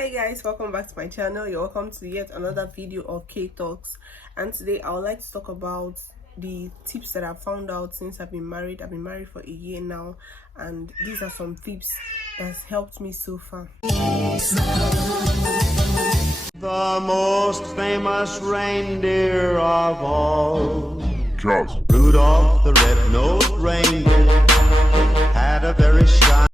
Hi guys, welcome back to my channel. You're welcome to yet another video of K Talks, and today I would like to talk about the tips that I've found out since I've been married. I've been married for a year now, and these are some tips that's helped me so far. The most famous reindeer of all, Rudolph the red-nosed reindeer, had a very shiny.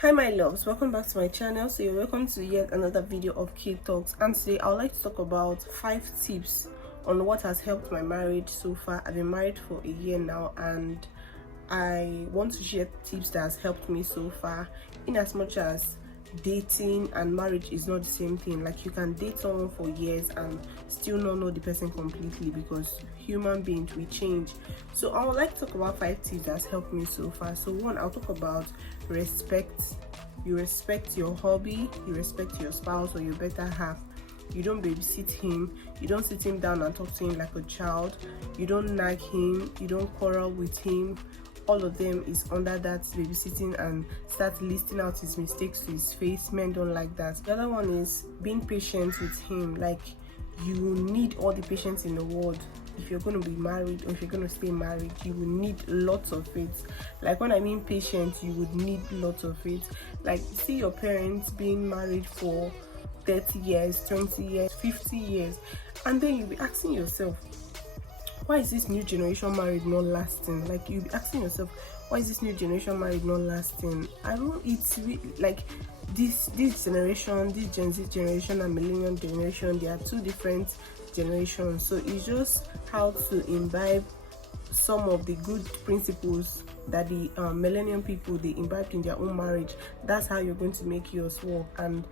Hi my loves, welcome back to my channel. So you're welcome to yet another video of K Talks, and today I would like to talk about 5 tips on what has helped my marriage so far. I've been married for a year now, and I want to share tips that has helped me so far, in as much as dating and marriage is not the same thing. Like, you can date someone for years and still not know the person completely, because human beings, we change. So I would like to talk about 5 tips that's helped me so far. So one, I'll talk about respect. You respect your hobby, you respect your spouse or your better half. You don't babysit him, you don't sit him down and talk to him like a child, you don't nag him, you don't quarrel with him. All of them is under that babysitting, and start listing out his mistakes to his face. Men don't like that. The other one is being patient with him. Like, you need all the patience in the world. If you're going to be married, or if you're going to stay married, you will need lots of it. Like, when I mean patient, you would need lots of it. Like, see your parents being married for 30 years, 20 years, 50 years, and then you'll be asking yourself, why is this new generation married not lasting? Like, you'll be asking yourself, why is this new generation married not lasting? It's really, like, this generation, this Gen Z generation and millennial generation, they are 2 different generations. So it's just how to imbibe some of the good principles that the millennium people, they imbibed in their own marriage. That's how you're going to make yours work. And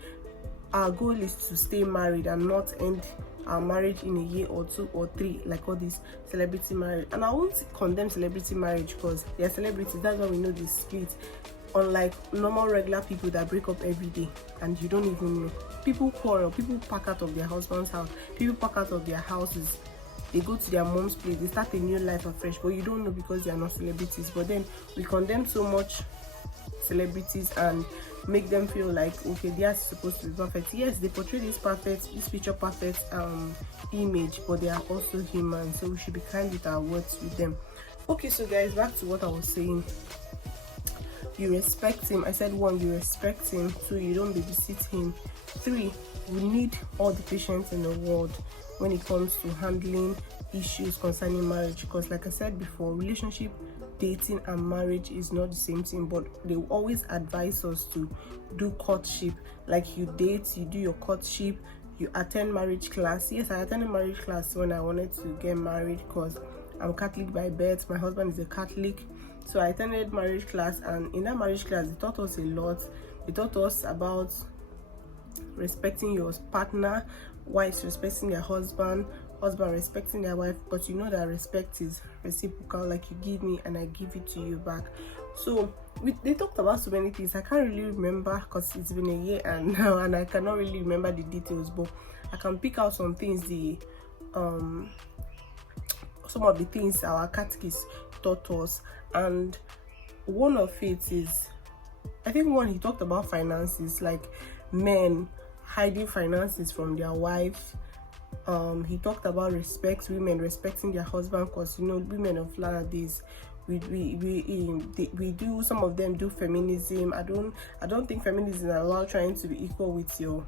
our goal is to stay married and not end our marriage in a year or 2 or 3, like all this celebrity marriage. And I won't condemn celebrity marriage, because they're celebrities. That's why we know the split. Unlike normal regular people that break up every day and you don't even know. People quarrel, people pack out of their husband's house, people pack out of their houses, they go to their mom's place, they start a new life afresh, but you don't know, because they are not celebrities. But then we condemn so much celebrities and make them feel like, okay, they are supposed to be perfect. Yes, they portray this picture perfect image, but they are also human, so we should be kind with our words with them. Okay, so guys, back to what I was saying. You respect him. I said 1, you respect him. 2, you don't babysit him. 3, we need all the patience in the world when it comes to handling issues concerning marriage, because like I said before, relationship, dating and marriage is not the same thing. But they will always advise us to do courtship. Like, you date, you do your courtship, you attend marriage class. Yes, I attended marriage class when I wanted to get married, because I'm Catholic by birth, my husband is a Catholic. So I attended marriage class, and in that marriage class they taught us a lot. They taught us about respecting your partner, wives respecting their husband respecting their wife, but you know that respect is reciprocal. Like, you give me and I give it to you back. So they talked about so many things. I can't really remember, because it's been a year and now, and I cannot really remember the details, but I can pick out some things. Some of the things our catechist taught us, and one of it is, I think one, he talked about finances, like men hiding finances from their wives. He talked about respect, women respecting their husband, because you know, women of nowadays, we do, some of them do feminism. I don't think feminism is about trying to be equal with your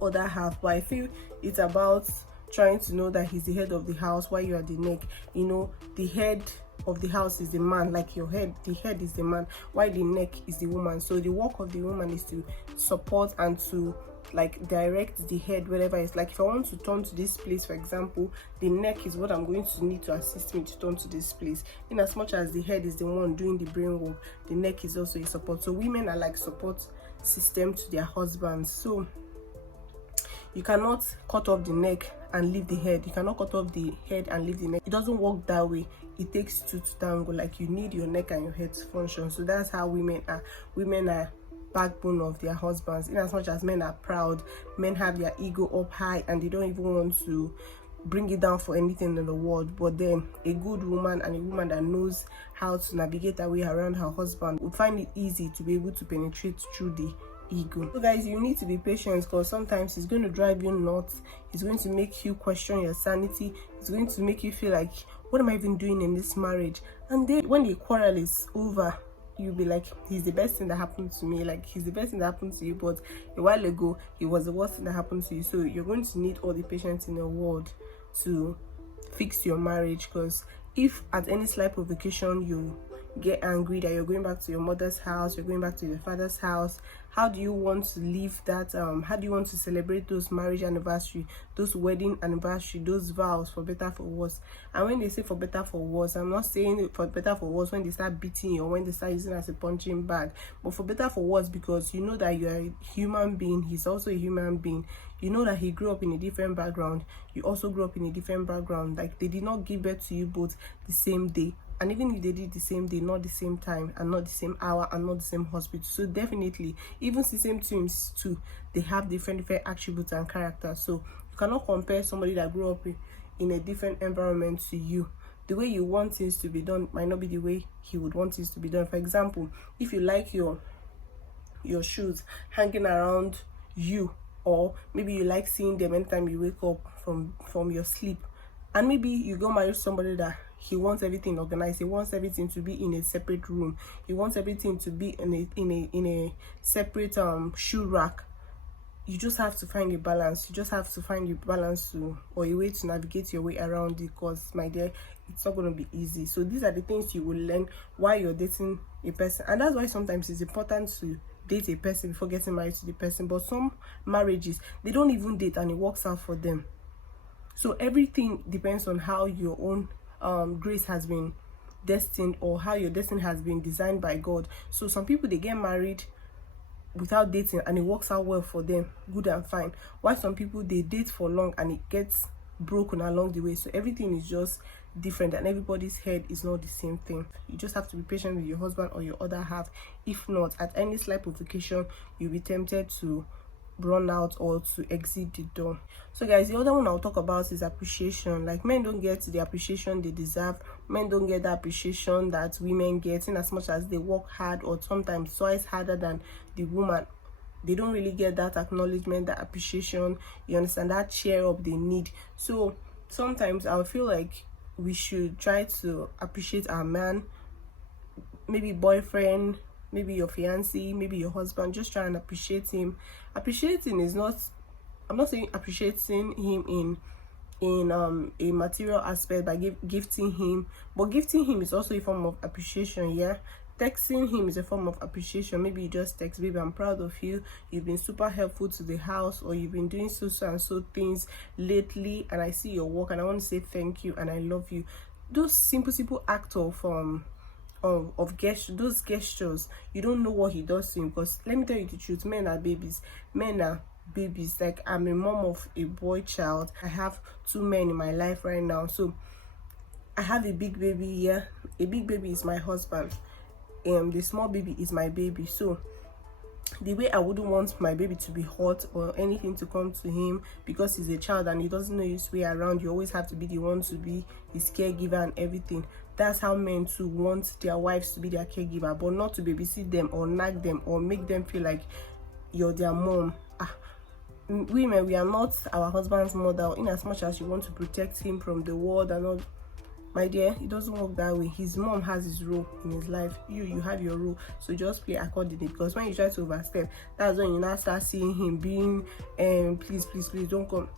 other half, but I feel it's about trying to know that he's the head of the house while you are the neck. You know, the head of the house is the man, like your head, the head is the man, while the neck is the woman. So the work of the woman is to support and to, like, direct the head wherever it's, like, if I want to turn to this place, for example, the neck is what I'm going to need to assist me to turn to this place. In as much as the head is the one doing the brain work, the neck is also a support. So women are like support system to their husbands. So you cannot cut off the neck and leave the head. You cannot cut off the head and leave the neck. It doesn't work that way. It takes 2 to tango. Like, you need your neck and your head to function. So that's how women are. Women are backbone of their husbands. In as much as men are proud, men have their ego up high and they don't even want to bring it down for anything in the world. But then a good woman and a woman that knows how to navigate her way around her husband would find it easy to be able to penetrate through the ego. So guys, you need to be patient, because sometimes it's going to drive you nuts. It's going to make you question your sanity. It's going to make you feel like, what am I even doing in this marriage? And then when the quarrel is over, you'll be like, he's the best thing that happened to me. Like, he's the best thing that happened to you, but a while ago he was the worst thing that happened to you. So you're going to need all the patience in the world to fix your marriage, because if at any slight provocation you get angry that you're going back to your mother's house, you're going back to your father's house, how do you want to live that? How do you want to celebrate those marriage anniversary, those wedding anniversary, those vows, for better for worse? And when they say for better for worse, I'm not saying for better for worse when they start beating you or when they start using as a punching bag, but for better for worse because you know that you're a human being, he's also a human being. You know that he grew up in a different background, you also grew up in a different background. Like, they did not give birth to you both the same day, and even if they did the same day, not the same time and not the same hour and not the same hospital. So definitely, even the same twins too, they have different attributes and characters. So you cannot compare somebody that grew up in a different environment to you. The way you want things to be done might not be the way he would want things to be done. For example, if you like your shoes hanging around you, or maybe you like seeing them anytime you wake up from your sleep, and maybe you go marry somebody that he wants everything organized, he wants everything to be in a separate room, he wants everything to be in a separate shoe rack. You just have to find a balance. You just have to find a balance or a way to navigate your way around it, because my dear, it's not going to be easy. So these are the things you will learn while you're dating a person, and that's why sometimes it's important to date a person before getting married to the person. But some marriages, they don't even date and it works out for them. So everything depends on how your own grace has been destined, or how your destiny has been designed by God. So some people, they get married without dating and it works out well for them, good and fine, while some people, they date for long and it gets broken along the way. So everything is just different, and everybody's head is not the same thing. You just have to be patient with your husband or your other half. If not, at any slight provocation, you'll be tempted to run out or to exit the door. So guys, the other one I'll talk about is appreciation. Like, men don't get the appreciation they deserve. Men don't get the appreciation that women get, in as much as they work hard, or sometimes twice harder than the woman. They don't really get that acknowledgement, that appreciation, you understand, that cheer up they need. So sometimes I'll feel like we should try to appreciate our man, maybe boyfriend, maybe your fiancé, maybe your husband. Just try and appreciate him. Appreciating is not, I'm not saying appreciating him in a material aspect by gifting him, but gifting him is also a form of appreciation. Yeah, texting him is a form of appreciation. Maybe you just text, baby, I'm proud of you, you've been super helpful to the house, or you've been doing so and so things lately, and I see your work and I want to say thank you and I love you. Those simple act of those gestures, you don't know what he does to him. Because let me tell you the truth, men are babies. Like, I'm a mom of a boy child. I have 2 men in my life right now. So I have a big baby here. A big baby is my husband, the small baby is my baby. So the way I wouldn't want my baby to be hurt or anything to come to him, because he's a child and he doesn't know his way around, you always have to be the one to be his caregiver and everything. That's how men too want their wives to be their caregiver, but not to babysit them or nag them or make them feel like you're their mom. Women, we are not our husband's mother, in as much as you want to protect him from the world and all. My dear, it doesn't work that way. His mom has his role in his life. You have your role. So just play accordingly. Because when you try to overstep, that's when you now start seeing him being, please, don't come.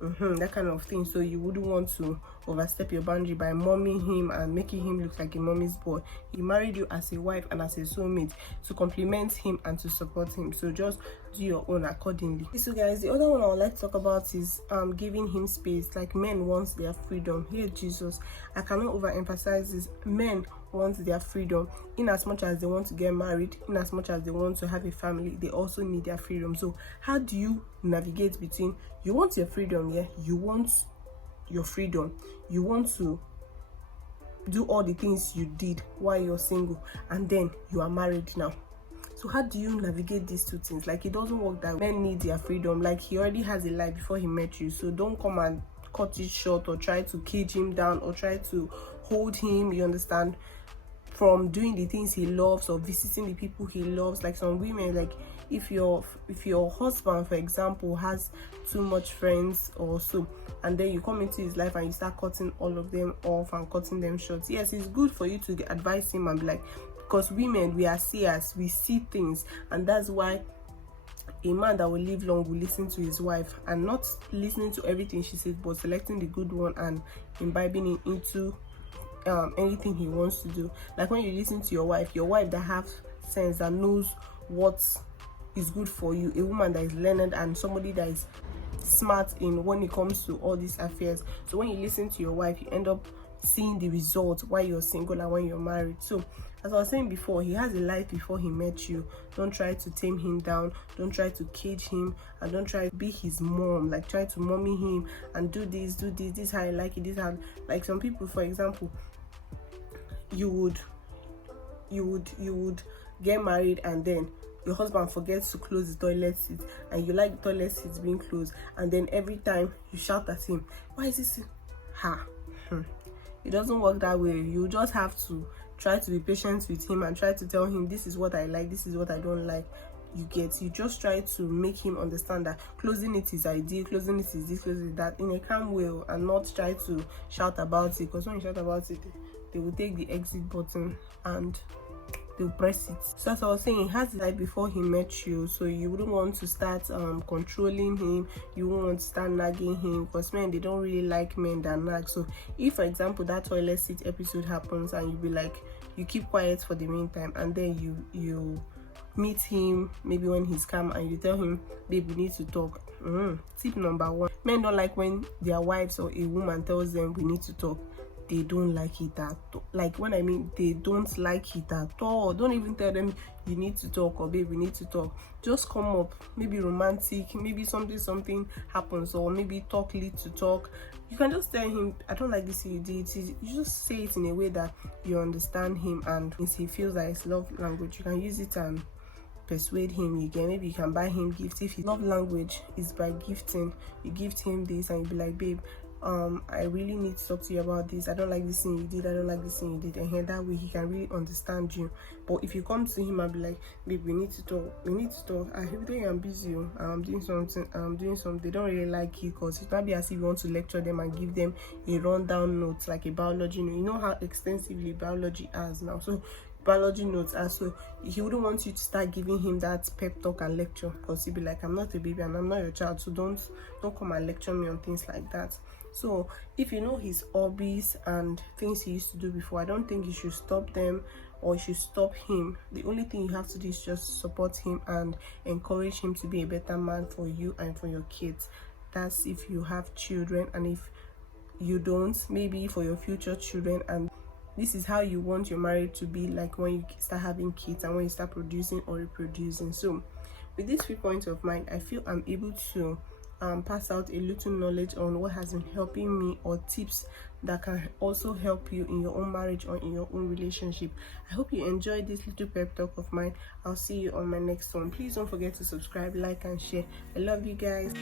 That kind of thing. So you wouldn't want to overstep your boundary by momming him and making him look like a mommy's boy. He married you as a wife and as a soulmate to compliment him and to support him. So just do your own accordingly. So guys, the other one I would like to talk about is giving him space. Like, men want their freedom. Here, Jesus, I cannot overemphasize this. Men want their freedom. In as much as they want to get married, in as much as they want to have a family, they also need their freedom. So how do you navigate between, you want your freedom, yeah, you want your freedom, you want to do all the things you did while you're single, and then you are married now. So how do you navigate these two things? Like, it doesn't work that way. Men need their freedom. Like, he already has a life before he met you, so don't come and cut it short or try to cage him down or try to hold him, you understand, from doing the things he loves or visiting the people he loves. Like some women, like if your husband, for example, has too much friends or so, and then you come into his life and you start cutting all of them off and cutting them short, yes, it's good for you to advise him and be like, because women, we are seers, we see things, and that's why a man that will live long will listen to his wife and not listening to everything she says, but selecting the good one and imbibing it into anything he wants to do. Like when you listen to your wife that have sense, that knows what is good for you, a woman that is learned and somebody that is smart in when it comes to all these affairs. So when you listen to your wife, you end up seeing the result while you're single and when you're married. So as I was saying before, he has a life before he met you. Don't try to tame him down, don't try to cage him, and don't try to be his mom, like try to mommy him and do this is how I like it, this how, like some people, for example, you would get married and then your husband forgets to close the toilet seat and you like the toilet seats being closed, and then every time you shout at him, why is this it doesn't work that way. You just have to try to be patient with him and try to tell him, this is what I like, this is what I don't like. You just try to make him understand that closing it is ideal, closing it is this, closing that, in a calm way, and not try to shout about it, because when you shout about it, they will take the exit button and they'll press it. So as I was saying, he has the life before he met you, so you wouldn't want to start controlling him, you won't want to start nagging him, because men, they don't really like men that nag. So if, for example, that toilet seat episode happens and you be like, you keep quiet for the meantime, and then you meet him maybe when he's calm and you tell him, babe, we need to talk. Tip number 1, men don't like when their wives or a woman tells them we need to talk. They don't like it at all. Like when I mean they don't like it at all. Don't even tell them you need to talk or babe, we need to talk. Just come up, maybe romantic, maybe something happens, or maybe talk lead to talk. You can just tell him, I don't like this thing you did. You just say it in a way that you understand him, and if he feels that it's love language, you can use it and persuade him. Maybe you can buy him gifts. If his love language is by gifting, you gift him this and you be like, babe, I really need to talk to you about this. I don't like this thing you did, I don't like this thing you did, and here that way he can really understand you. But if you come to him and be like, babe, we need to talk, every day I'm busy, I'm doing something, they don't really like it, because it might be as if you want to lecture them and give them a rundown note, like a biology note. You know how extensively biology has now, so biology notes are, so he wouldn't want you to start giving him that pep talk and lecture, because he'd be like, I'm not a baby and I'm not your child, so don't come and lecture me on things like that. So if you know his hobbies and things he used to do before, I don't think you should stop them or you should stop him. The only thing you have to do is just support him and encourage him to be a better man for you and for your kids. That's if you have children, and if you don't, maybe for your future children. And this is how you want your marriage to be like when you start having kids and when you start producing or reproducing. So with these 3 points of mine, I feel I'm able to pass out a little knowledge on what has been helping me, or tips that can also help you in your own marriage or in your own relationship. I hope you enjoyed this little pep talk of mine. I'll see you on my next one. Please don't forget to subscribe, like and share. I love you guys.